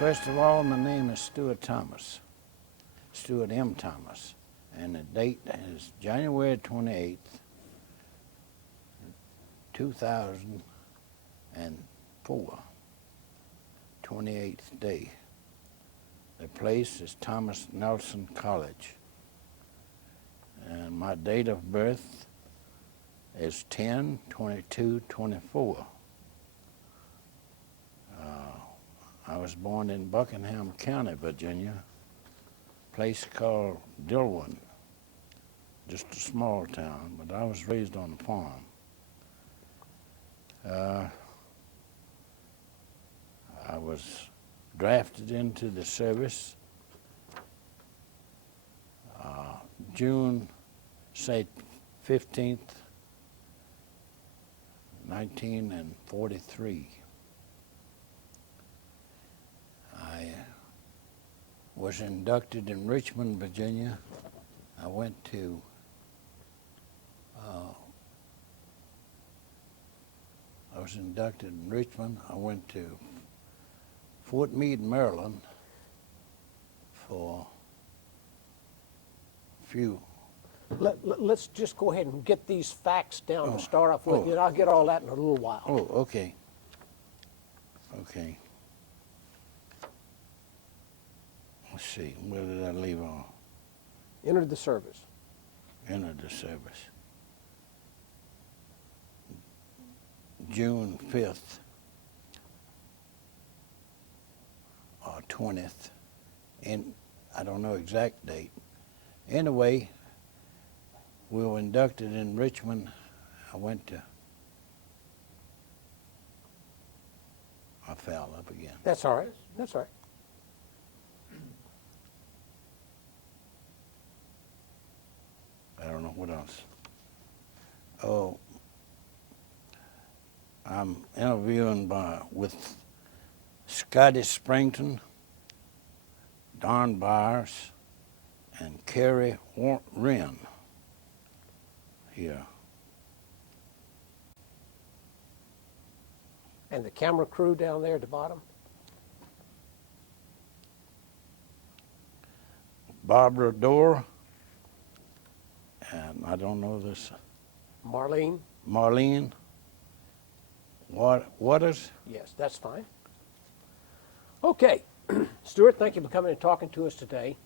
First of all, my name is Stuart Thomas, Stuart M. Thomas, and the date is January 28th, 2004, 28th day. The place is Thomas Nelson College, and my date of birth is 10/22/24. I was born in Buckingham County, Virginia, a place called Dilwyn, just a small town, but I was raised on a farm. I was drafted into the service June, say, 15th, 1943. I was inducted in Richmond, Virginia. I went to I was inducted in Richmond. I went to Fort Meade, Maryland for a few. Let's just go ahead and get these facts down to start off with. I'll get all that in a little while. Oh, okay. Okay. Let's see, where did I leave off? Entered the service. Entered the service. June 5th or 20th, and I don't know exact date. Anyway, we were inducted in Richmond. I fell up again. That's all right. That's all right. I don't know what else. Oh, I'm interviewing with Scotty Springton, Don Byers, and Carrie Wren here. And the camera crew down there at the bottom? Barbara Dorr, and I don't know this. Marlene? Marlene Waters? Yes, that's fine. Okay. Stuart, thank you for coming and talking to us today.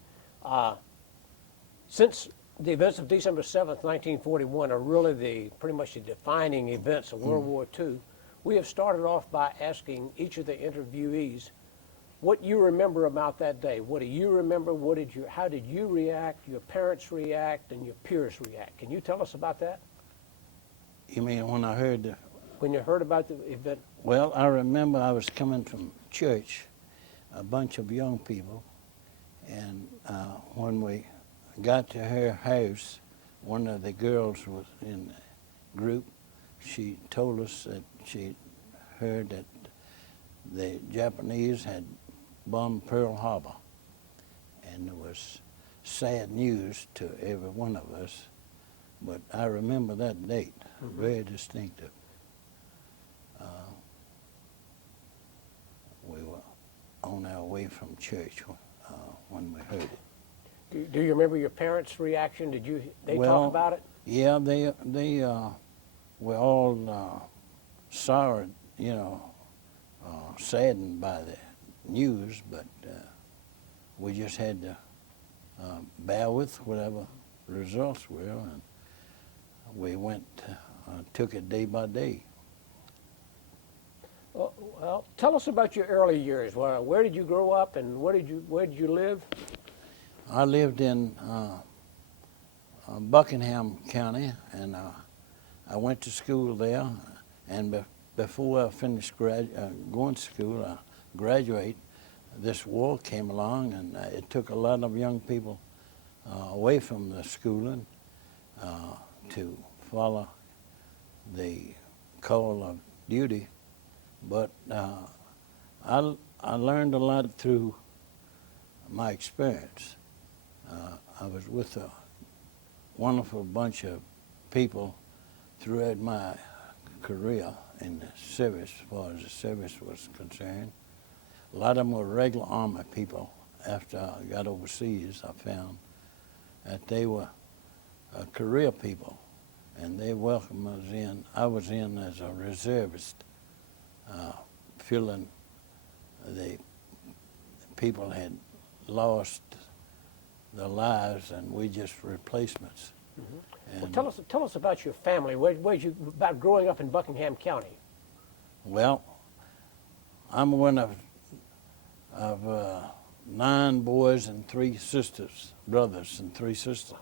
Since the events of December 7th, 1941 are really pretty much the defining events of World War II, we have started off by asking each of the interviewees what you remember about that day. What do you remember? How did you react, your parents react, and your peers react? Can you tell us about that? You mean when I heard When you heard about the event? Well, I remember I was coming from church, a bunch of young people, and when we got to her house, one of the girls was in the group. She told us that she heard that the Japanese had bombed Pearl Harbor, and it was sad news to every one of us, but I remember that date, very distinctive. We were on our way from church when we heard it. Do you remember your parents' reaction? Did they talk about it? Yeah, they were all sorry, saddened by the news, but we just had to bear with whatever the results were, and we took it day by day. Well, tell us about your early years. Where did you grow up, and where did you live? I lived in Buckingham County, and I went to school there. And before I finished going to school, graduate, this war came along, and it took a lot of young people away from the schooling to follow the call of duty. But I learned a lot through my experience. I was with a wonderful bunch of people throughout my career in the service, as far as the service was concerned. A lot of them were regular Army people. After I got overseas, I found that they were career people, and they welcomed us in. I was in as a reservist, feeling the people had lost their lives, and we just replacements. Well, tell us about your family. About growing up in Buckingham County. Well, I'm one of 9 boys and 3 sisters, brothers and 3 sisters.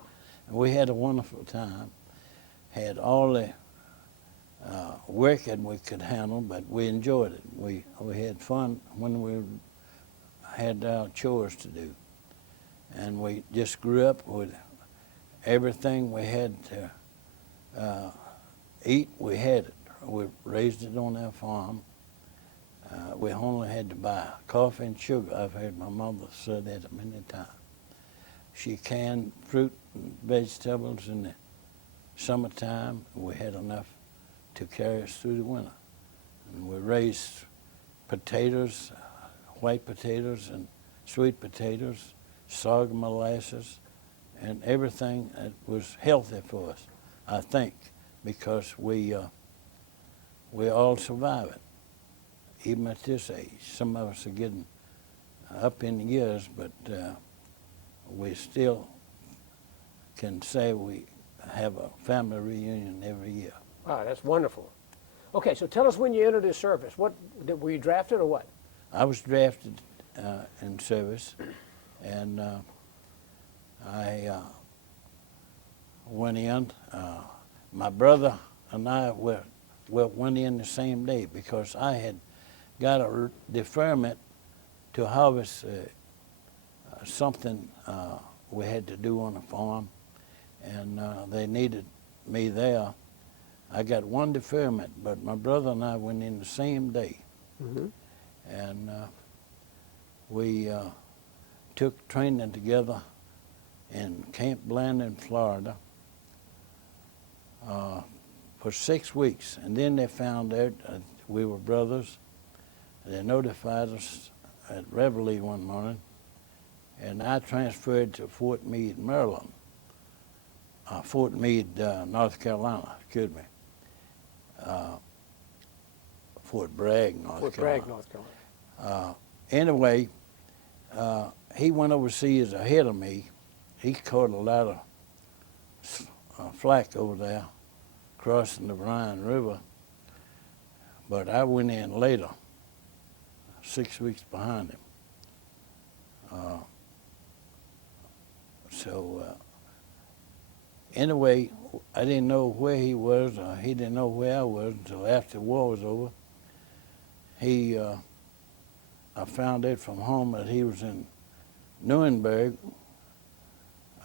And we had a wonderful time. Had all the work that we could handle, but we enjoyed it. We had fun when we had our chores to do. And we just grew up with everything we had to eat, we had it. We raised it on our farm. We only had to buy coffee and sugar. I've heard my mother say that many times. She canned fruit and vegetables in the summertime. We had enough to carry us through the winter. And we raised potatoes, white potatoes and sweet potatoes, sorghum molasses, and everything that was healthy for us, I think, because we all survive it, even at this age. Some of us are getting up in years, but we still can say we have a family reunion every year. Wow, that's wonderful. Okay, so tell us when you entered the service. Were you drafted or what? I was drafted in service, and I went in. My brother and I went in the same day because I had got a deferment to harvest something we had to do on the farm, and they needed me there. I got one deferment, but my brother and I went in the same day. Mm-hmm. And we took training together in Camp Blanding, Florida, for 6 weeks. And then they found out we were brothers. They notified us at Reveille one morning, and I transferred to Fort Meade, Maryland. Fort Meade, North Carolina, excuse me. Fort Bragg, North Carolina. Anyway, he went overseas ahead of me. He caught a lot of flack over there, crossing the Rhine River. But I went in later, 6 weeks behind him. Anyway, I didn't know where he was, or he didn't know where I was until after the war was over. I found out from home that he was in Nuremberg,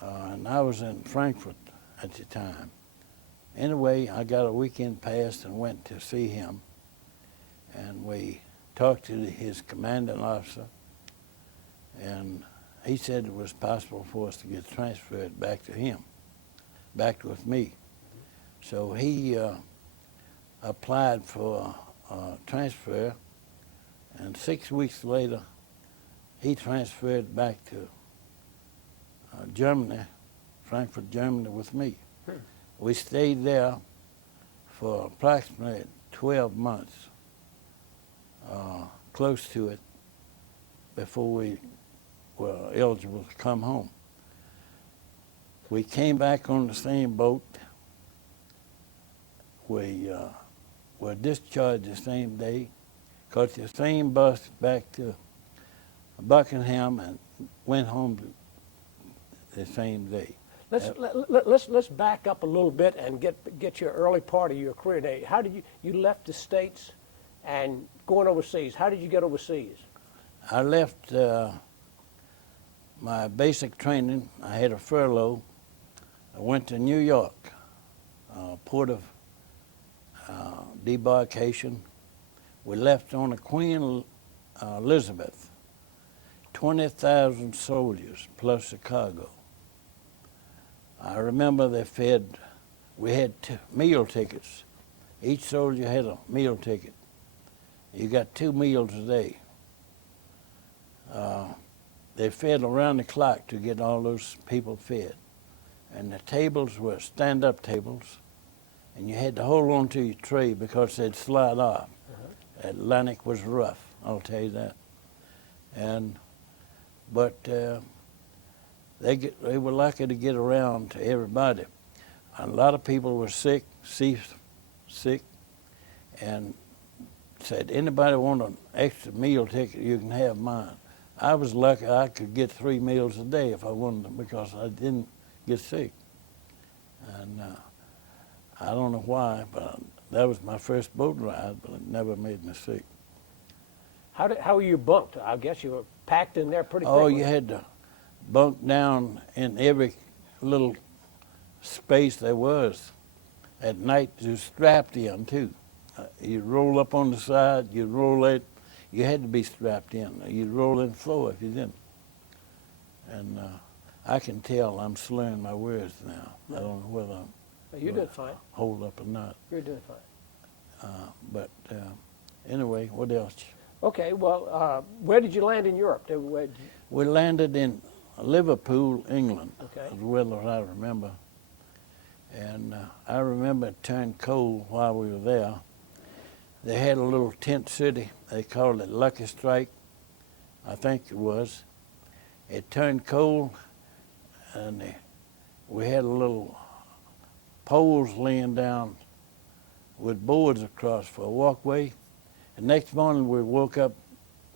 and I was in Frankfurt at the time. Anyway, I got a weekend pass and went to see him, and we talked to his commanding officer, and he said it was possible for us to get transferred back to him, back with me. So he applied for a transfer, and 6 weeks later, he transferred back to Germany, Frankfurt, Germany, with me. We stayed there for approximately 12 months, close to it, before we were eligible to come home. We came back on the same boat. We were discharged the same day, caught the same bus back to Buckingham, and went home the same day. Let's back up a little bit and get your early part of your career day. How did you left the States and going overseas? How did you get overseas? I left my basic training. I had a furlough. I went to New York, port of debarkation. We left on the Queen Elizabeth, 20,000 soldiers plus a cargo. I remember we had meal tickets. Each soldier had a meal ticket. You got 2 meals a day. they fed around the clock to get all those people fed. And the tables were stand-up tables, and you had to hold on to your tray because they'd slide off. Atlantic was rough, I'll tell you that. But they were lucky to get around to everybody. A lot of people were sick, and said, anybody want an extra meal ticket, you can have mine. I was lucky I could get 3 meals a day if I wanted them because I didn't get sick. And I don't know why, but that was my first boat ride, but it never made me sick. How were you bunked? I guess you were packed in there pretty quickly. Oh, you had to bunk down in every little space there was. At night, you strapped in, too. You roll up on the side, you roll it. You had to be strapped in. You'd roll in the floor if you didn't. And I can tell I'm slurring my words now. I don't know whether I'm You did fine. hold up or not. You're doing fine. But anyway, what else? Okay, well, where did you land in Europe? We landed in Liverpool, England, Okay. as well as I remember. And I remember it turned cold while we were there. They had a little tent city. They called it Lucky Strike, I think it was. It turned cold, and we had a little poles laying down with boards across for a walkway. The next morning we woke up,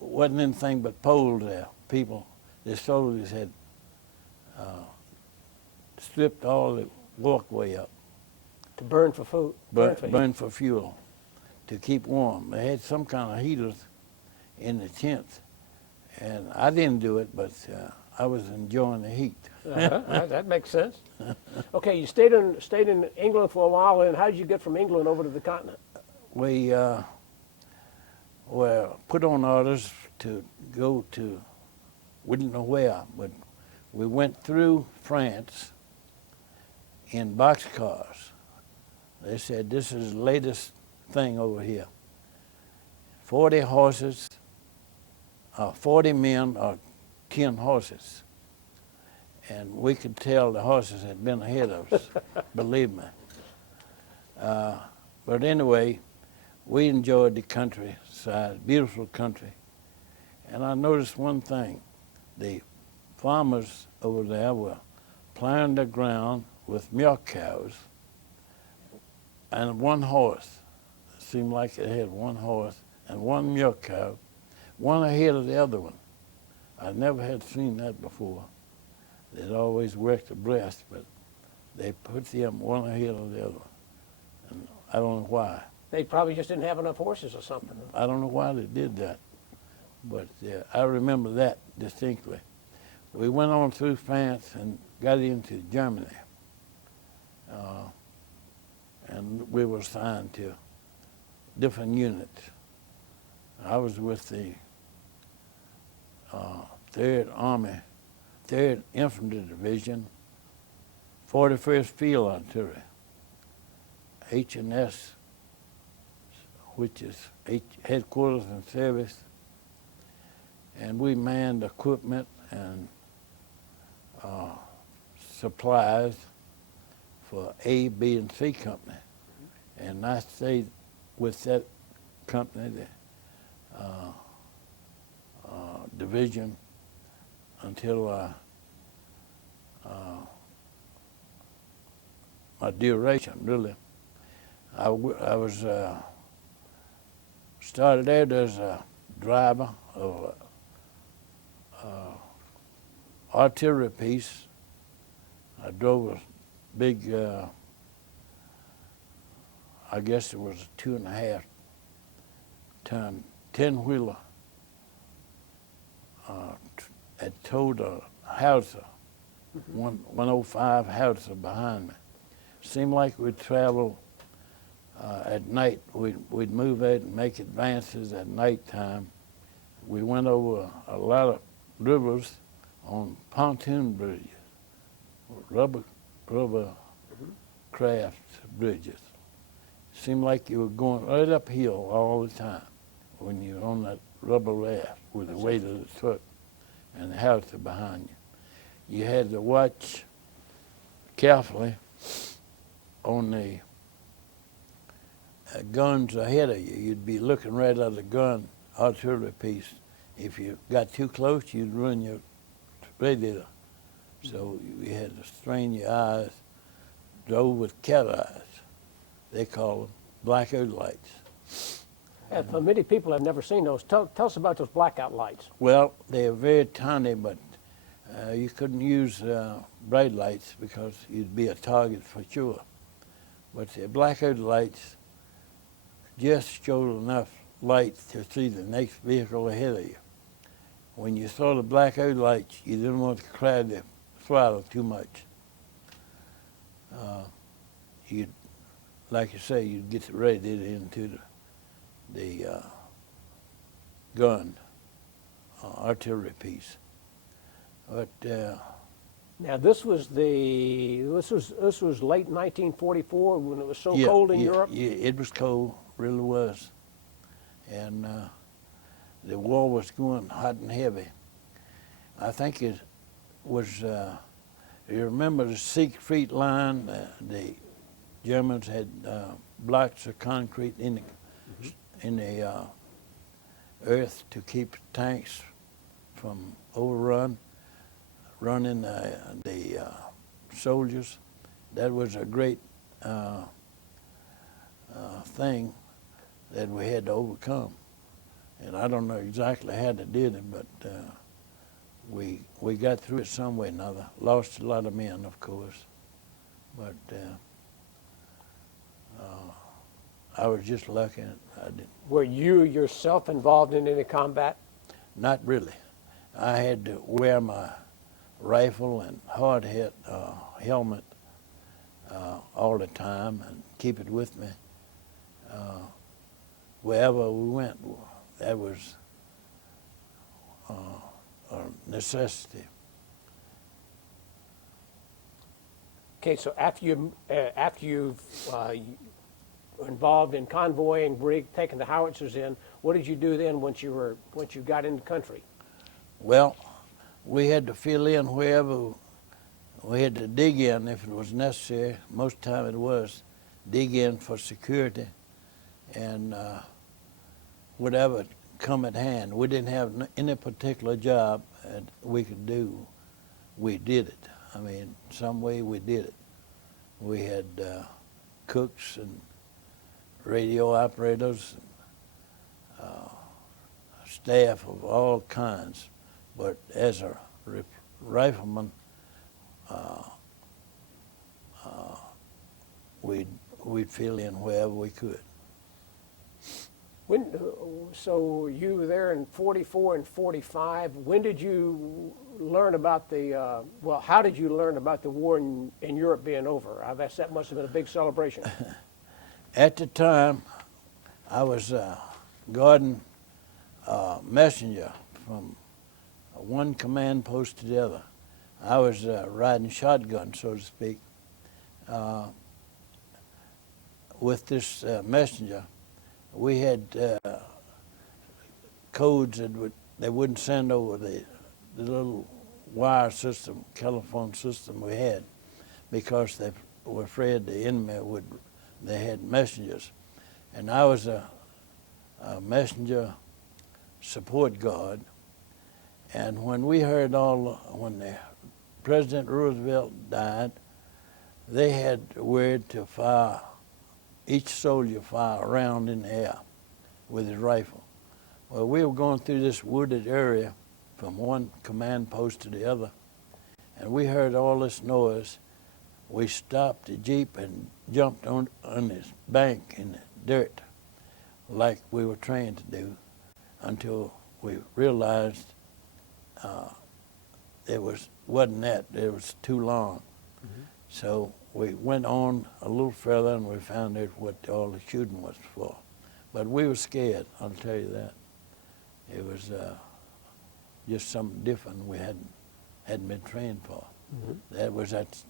wasn't anything but poles there. People, the soldiers had stripped all the walkway up. To burn for food? Burn for fuel, to keep warm. They had some kind of heaters in the tents, and I didn't do it, but I was enjoying the heat. That makes sense. Okay, you stayed in England for a while, and how did you get from England over to the continent? We were put on orders to go to, we didn't know where, but we went through France in boxcars. They said, this is the latest thing over here. 40 horses, 40 men or 10 horses. And we could tell the horses had been ahead of us, believe me. But anyway, we enjoyed the countryside, beautiful country. And I noticed one thing. The farmers over there were plowing the ground with milk cows and one horse. It seemed like they had one horse and one milk cow, one ahead of the other one. I never had seen that before. They'd always worked abreast, but they put them one ahead of the other one. And I don't know why. They probably just didn't have enough horses or something. I don't know why they did that, but I remember that distinctly. We went on through France and got into Germany, and we were assigned to different units. I was with the 3rd Army, 3rd Infantry Division, 41st Field Artillery, H&S, which is headquarters and service, and we manned equipment and supplies for A, B, and C company. And I stayed with that company, the division, until my duration, really. I was started out as a driver of artillery piece. I drove a big, I guess it was a 2.5 ton 10-wheeler that towed a howitzer, 105 howitzer behind me. Seemed like we'd travel at night. We'd move out and make advances at nighttime. We went over a lot of rivers on pontoon bridges, rubber craft bridges. Seemed like you were going right uphill all the time when you're on that rubber raft with the weight of the truck. and the house behind you. You had to watch carefully on the guns ahead of you. You'd be looking right at the gun artillery piece. If you got too close, you'd ruin your radiator. So you had to strain your eyes, drove with cat eyes. They call them blackout lights. And for many people have never seen those. Tell us about those blackout lights. Well, they're very tiny, but you couldn't use bright lights because you'd be a target for sure. But the blackout lights just showed enough light to see the next vehicle ahead of you. When you saw the blackout lights, you didn't want to cloud the throttle too much. You'd, like you say, you'd get the radiator into the gun artillery piece. But Now this was late 1944 when it was so cold in Europe. Yeah, it was cold, really was, and the war was going hot and heavy. I think it was. You remember the Siegfried line? The Germans had blocks of concrete in the earth to keep tanks from running the soldiers. That was a great thing that we had to overcome. And I don't know exactly how they did it, but we got through it some way or another. Lost a lot of men, of course, but I was just lucky. I didn't. Were you yourself involved in any combat? Not really. I had to wear my rifle and hard hat helmet all the time and keep it with me wherever we went. That was a necessity. Okay, so after you were involved in convoying, taking the howitzers in, what did you do then once you got in the country? Well, we had to fill in wherever we had to dig in if it was necessary. Most of the time it was dig in for security and whatever come at hand. We didn't have any particular job that we could do. We did it. I mean, some way we did it. We had cooks and radio operators, and, staff of all kinds. But as a rifleman, we'd fill in wherever we could. So you were there in 44 and 45. When did you learn about how did you learn about the war in Europe being over? I guess that must have been a big celebration. At the time, I was guarding messenger from one command post to the other. I was riding shotgun, so to speak, with this messenger. We had codes that they wouldn't send over the little wire system, telephone system we had, because they were afraid the enemy would. They had messengers, and I was a messenger support guard. And when we heard when President Roosevelt died, they had word to fire. Each soldier fire a round in the air with his rifle. Well, we were going through this wooded area from one command post to the other, and we heard all this noise. We stopped the Jeep and jumped on this bank in the dirt like we were trained to do until we realized it wasn't that. It was too long. Mm-hmm. So we went on a little further and we found out what all the shooting was for. But we were scared, I'll tell you that. It was just something different we hadn't been trained for. Mm-hmm. That was that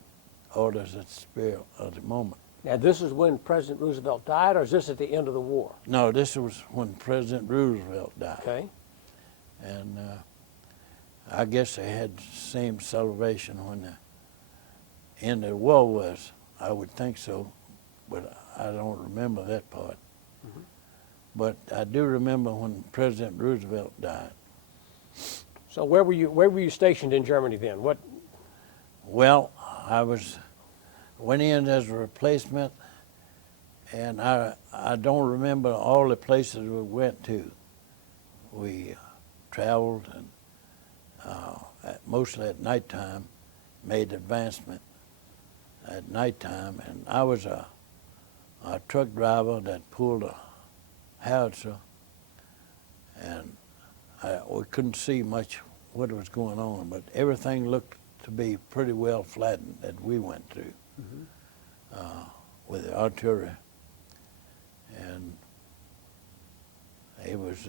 orders at the spirit of the moment. Now this is when President Roosevelt died, or is this at the end of the war? No, this was when President Roosevelt died. Okay. And I guess they had the same celebration when the end of the war was. I would think so, but I don't remember that part. Mhm. But I do remember when President Roosevelt died. So where were you stationed in Germany then? What? Well, went in as a replacement, and I don't remember all the places we went to. We traveled, and mostly at nighttime, made advancement at nighttime, and I was a truck driver that pulled a howitzer, and we couldn't see much what was going on, but everything looked to be pretty well flattened that we went through with the artillery. And it was,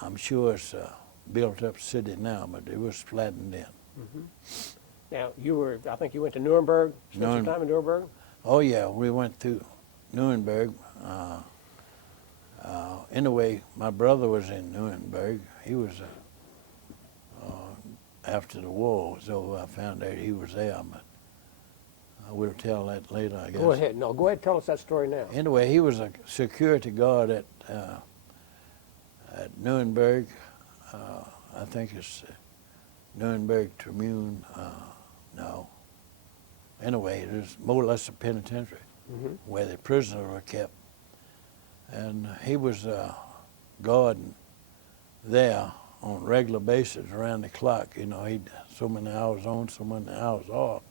I'm sure it's a built up city now, but it was flattened in. Mm-hmm. Now, I think you went to Nuremberg, spent some time in Nuremberg? Oh yeah, we went through Nuremberg. Anyway, my brother was in Nuremberg. He was, after the war was over, I found out he was there, but I will tell that later, I guess. Go ahead. No, go ahead and tell us that story now. Anyway, he was a security guard at Nuremberg. I think it's Nuremberg Tribune. No. Anyway, it was more or less a penitentiary where the prisoners were kept. And he was guarding there on a regular basis around the clock. You know, he'd so many hours on, so many hours off.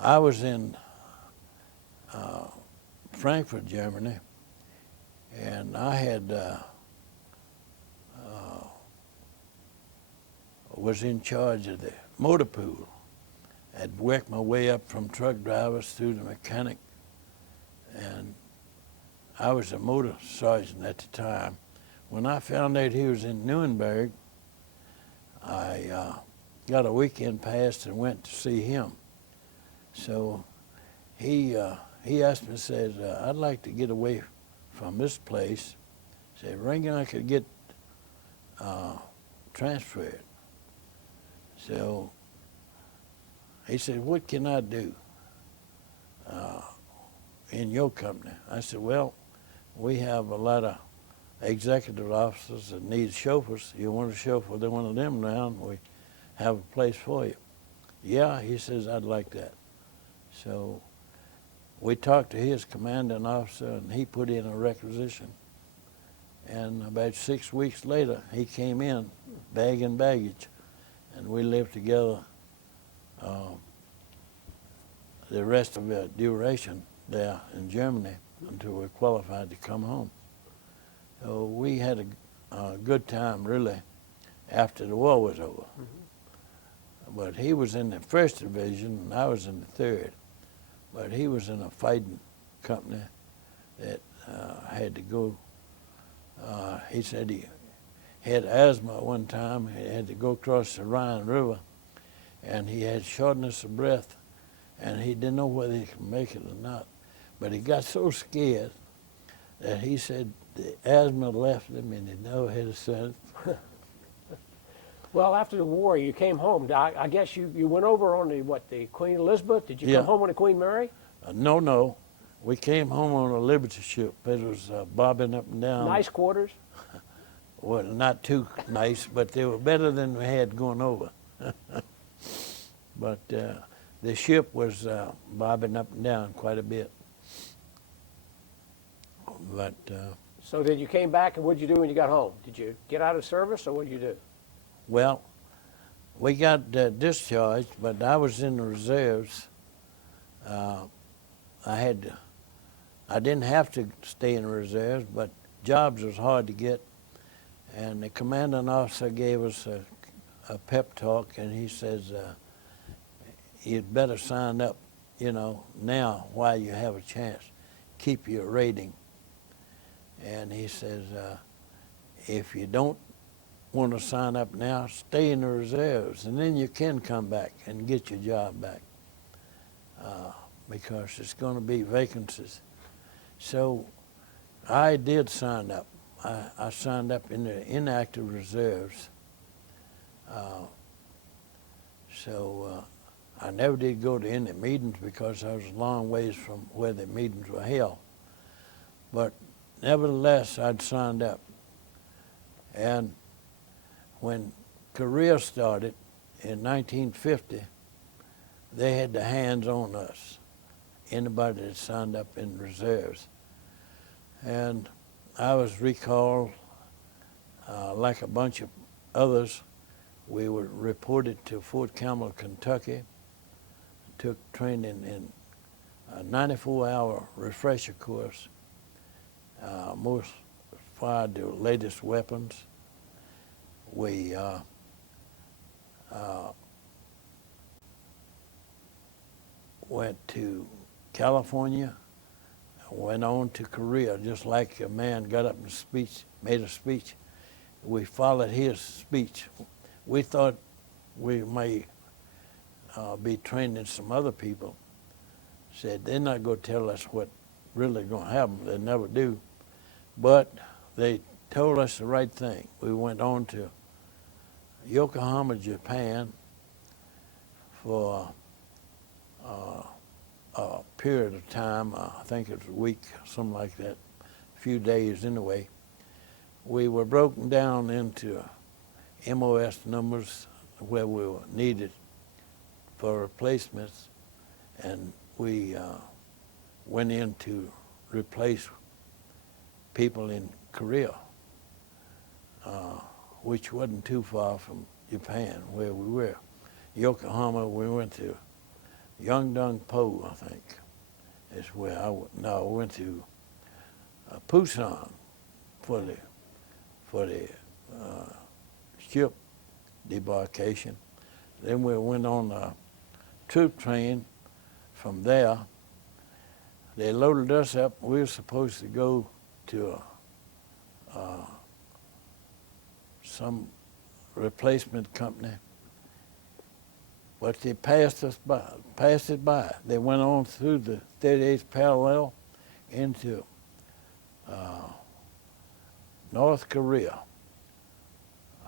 I was in Frankfurt, Germany, and I had was in charge of the motor pool. I'd worked my way up from truck drivers through the mechanic, and I was a motor sergeant at the time. When I found out he was in Nuremberg, I got a weekend pass and went to see him. So he asked me, said, I'd like to get away from this place. Said, ring I could get transferred. So he said, what can I do in your company? I said, well, we have a lot of executive officers that need chauffeurs. You want a chauffeur, they one of them now, we have a place for you. Yeah, he says, I'd like that. So we talked to his commanding officer, and he put in a requisition. And about 6 weeks later, he came in, bag and baggage, and we lived together the rest of the duration there in Germany until we qualified to come home. So we had a good time, really, after the war was over. But he was in the 1st Division, and I was in the 3rd. But he was in a fighting company that had to go. He said he had asthma one time. He had to go across the Rhine River, and he had shortness of breath, and he didn't know whether he could make it or not. But he got so scared that he said the asthma left him, and he never had a sense. Well, after the war, you came home. I guess you went over on the Queen Elizabeth? Did you come home on the Queen Mary? No. We came home on a Liberty ship. It was bobbing up and down. Nice quarters? Well, not too nice, but they were better than we had going over. But the ship was bobbing up and down quite a bit. But so then you came back, and what did you do when you got home? Did you get out of service, or what did you do? well, we got discharged, but I was in the reserves. I didn't have to stay in the reserves, but jobs was hard to get. And the commanding officer gave us a pep talk, and he says, you'd better sign up, now while you have a chance. Keep your rating. And he says, if you don't want to sign up now, stay in the reserves, and then you can come back and get your job back, because it's going to be vacancies. So I did sign up. I signed up in the inactive reserves. I never did go to any meetings because I was a long ways from where the meetings were held. But nevertheless, I'd signed up. And when Korea started in 1950, they had the hands on us, anybody that signed up in reserves. And I was recalled like a bunch of others. We were reported to Fort Campbell, Kentucky, took training in a 94-hour refresher course, most fired the latest weapons. We went to California, went on to Korea, just like a man got up and made a speech. We followed his speech. We thought we may be training some other people. Said they're not going to tell us what really going to happen. They never do. But they told us the right thing. We went on to Yokohama, Japan for a period of time. I think it was a week, something like that, a few days anyway. We were broken down into MOS numbers where we were needed for replacements, and we went in to replace people in Korea, which wasn't too far from Japan where we were. Yokohama, we went to Yeongdong-po, I think, is where I went to Busan for the ship debarkation. Then we went on a troop train from there. They loaded us up. We were supposed to go to some replacement company, but they passed it by. They went on through the 38th parallel into North Korea.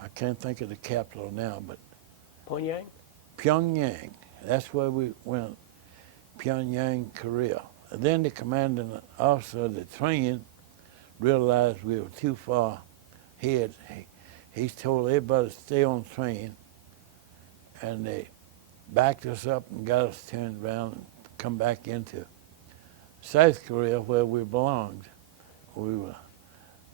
I can't think of the capital now, but Pyongyang? Pyongyang. That's where we went, Pyongyang, Korea. And then the commanding officer of the train realized we were too far ahead. He told everybody to stay on the train, and they backed us up and got us turned around and come back into South Korea where we belonged. We were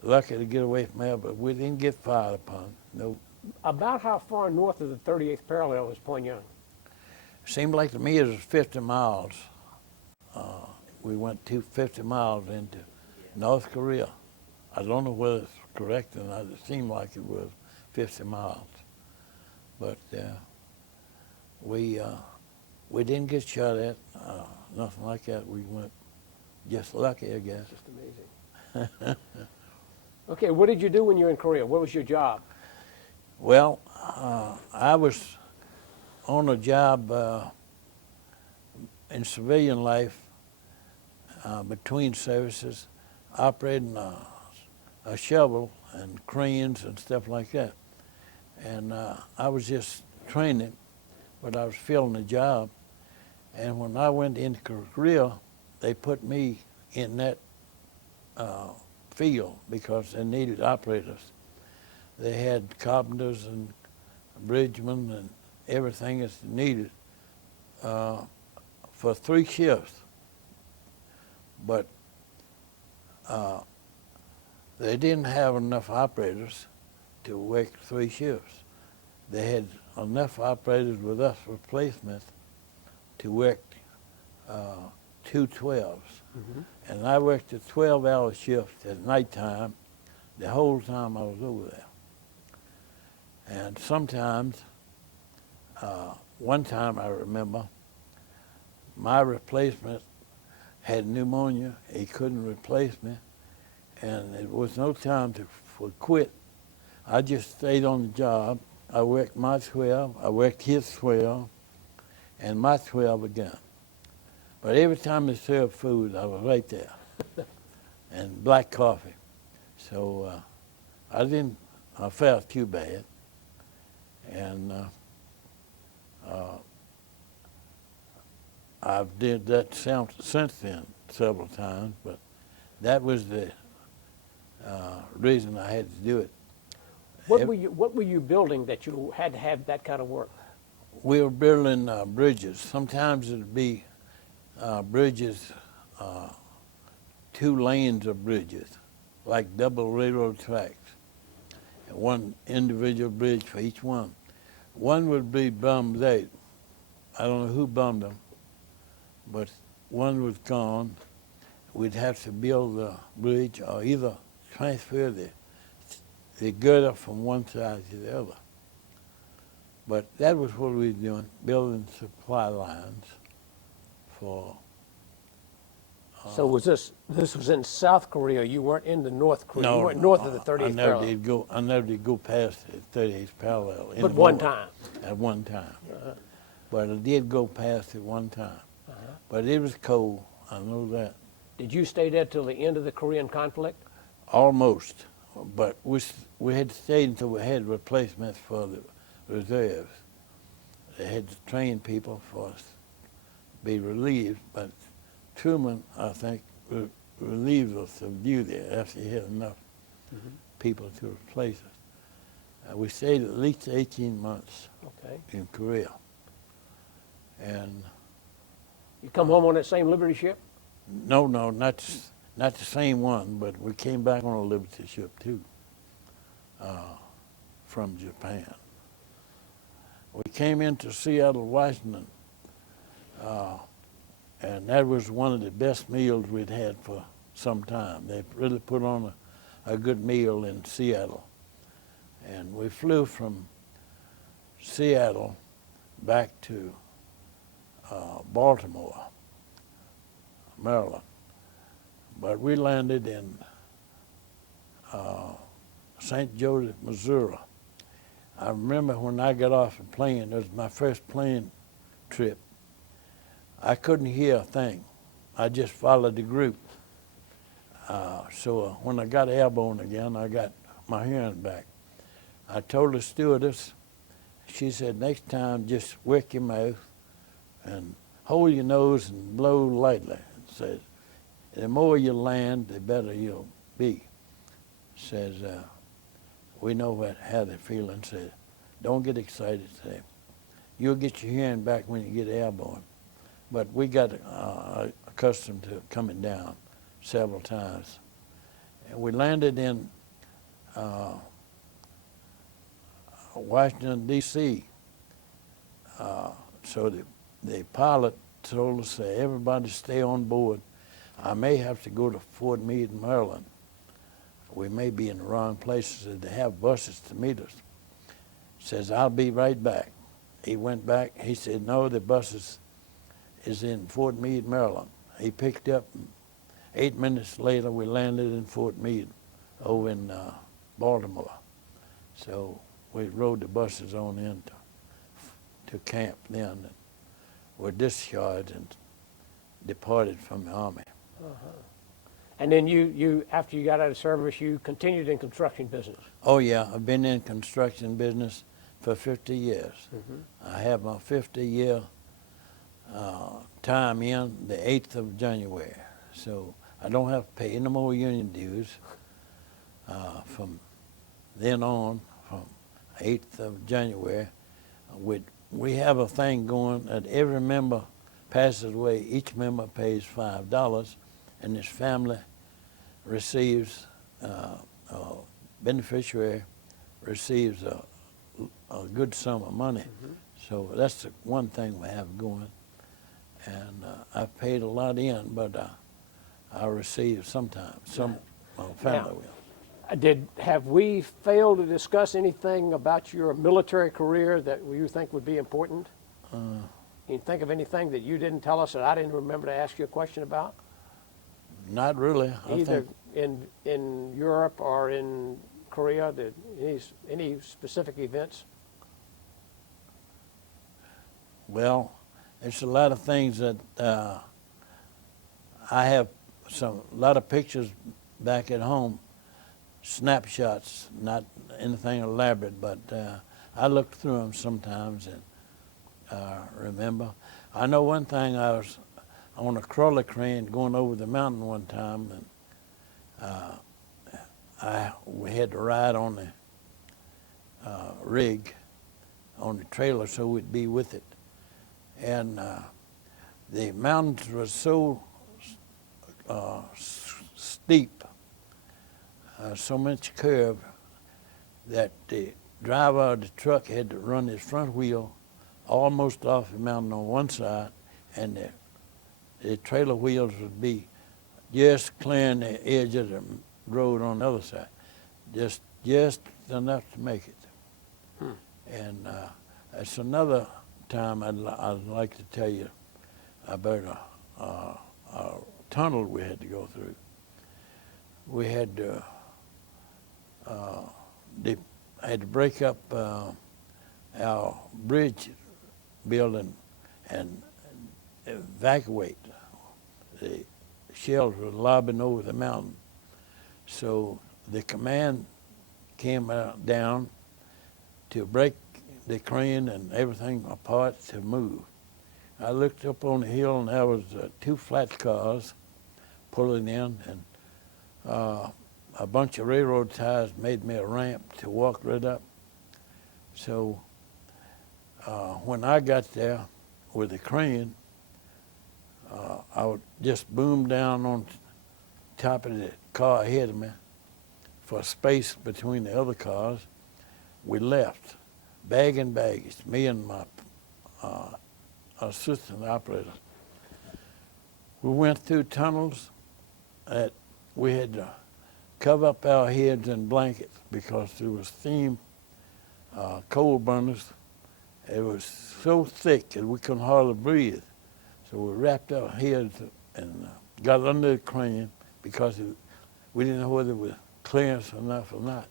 lucky to get away from there, but we didn't get fired upon. No. About how far north of the 38th parallel is Pyongyang? Seemed like to me it was 50 miles. We went 50 miles into North Korea. I don't know whether it's correct or not. It seemed like it was 50 miles. But we didn't get shot at, nothing like that. We went just lucky, I guess. Just amazing. Okay, what did you do when you were in Korea? What was your job? Well, I was on a job in civilian life between services, operating a shovel and cranes and stuff like that. And I was just training, but I was filling the job. And when I went into Korea, they put me in that field because they needed operators. They had carpenters and bridgemen and everything that's needed for 3 shifts. But they didn't have enough operators to work 3 shifts. They had enough operators with us replacements to work 2 12s. Mm-hmm. And I worked a 12-hour shift at nighttime the whole time I was over there. And sometimes, one time I remember, my replacement had pneumonia. He couldn't replace me, and it was no time for quit. I just stayed on the job. I worked my 12, I worked his 12, and my 12 again. But every time they served food, I was right there, and black coffee. So I didn't fare too bad, and I've did that since then several times, but that was the reason I had to do it. What were you building that you had to have that kind of work? We were building bridges. Sometimes it'd be bridges, 2 lanes of bridges, like double railroad tracks. And one individual bridge for each one. One would be bummed out. I don't know who bummed them, but one was gone. We'd have to build the bridge or either transfer the girder from one side to the other. But that was what we were doing, building supply lines for. So this was in South Korea? You weren't in the North Korea? No, you weren't north of the 38th parallel? I never did go past the 38th parallel. But one time? At one time. But I did go past it one time. But it was cold, I know that. Did you stay there till the end of the Korean conflict? Almost, but we had stayed until we had replacements for the reserves. They had to train people for us to be relieved, but Truman, I think, relieved us of duty after he had enough people to replace us. We stayed at least 18 months in Korea. And you come home on that same Liberty ship? No, not the same one, but we came back on a Liberty ship too, from Japan. We came into Seattle, Washington, and that was one of the best meals we'd had for some time. They really put on a good meal in Seattle. And we flew from Seattle back to Baltimore, Maryland. But we landed in St. Joseph, Missouri. I remember when I got off the plane, it was my first plane trip. I couldn't hear a thing. I just followed the group. So when I got airborne again, I got my hearing back. I told the stewardess, she said, next time just work your mouth and hold your nose and blow lightly. It says, the more you land, the better you'll be. Says, we know how they feel, and says, don't get excited. Say, you'll get your hearing back when you get airborne. But we got accustomed to coming down several times. And we landed in Washington, D.C. So the pilot told us, everybody stay on board. I may have to go to Fort Meade, Maryland. We may be in the wrong places. They have buses to meet us. Says, I'll be right back. He went back. He said, no, the bus is in Fort Meade, Maryland. He picked up. 8 minutes later, we landed in Fort Meade over in Baltimore. So we rode the buses on in to camp then. And were discharged and departed from the Army. And then you, after you got out of service, you continued in construction business? Oh, yeah. I've been in construction business for 50 years. I have my 50-year time in the 8th of January. So I don't have to pay any more union dues from then on, from 8th of January. We have a thing going that every member passes away, each member pays $5, and his family receives, beneficiary receives a good sum of money. So that's the one thing we have going. And I've paid a lot in, but I receive sometimes, some family will. Have we failed to discuss anything about your military career that you think would be important? Can you think of anything that you didn't tell us that I didn't remember to ask you a question about? Not really. Either in Europe or in Korea, any specific events? Well, there's a lot of things that I have a lot of pictures back at home snapshots, not anything elaborate, but I looked through them sometimes and remember. I know one thing, I was on a crawler crane going over the mountain one time, and we had to ride on the rig, on the trailer, so we'd be with it. And the mountains were so steep, so much curve, that the driver of the truck had to run his front wheel almost off the mountain on one side, and the trailer wheels would be just clearing the edge of the road on the other side, just enough to make it. And it's another time I'd like to tell you about a tunnel we had to go through. We had to break up our bridge building and evacuate. The shells were lobbing over the mountain. So the command came down to break the crane and everything apart to move. I looked up on the hill, and there was 2 flat cars pulling in, and a bunch of railroad ties made me a ramp to walk right up. So when I got there with the crane, I would just boom down on top of the car ahead of me for space between the other cars. We left, bag and baggage, me and my assistant operator. We went through tunnels that we had to cover up our heads in blankets because there was steam coal burners. It was so thick that we couldn't hardly breathe. So we wrapped our heads and got under the crane because we didn't know whether it was clearance enough or not.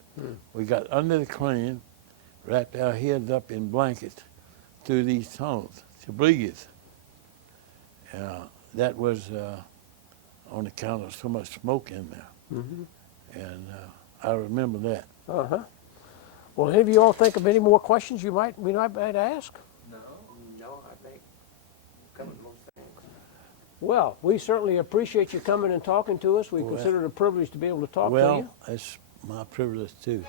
We got under the crane, wrapped our heads up in blankets through these tunnels to breathe. That was on account of so much smoke in there. And I remember that. Well, any of you all think of any more questions we might ask? No, I think covered most things. Well, we certainly appreciate you coming and talking to us. We consider it a privilege to be able to talk to you. Well, it's my privilege too.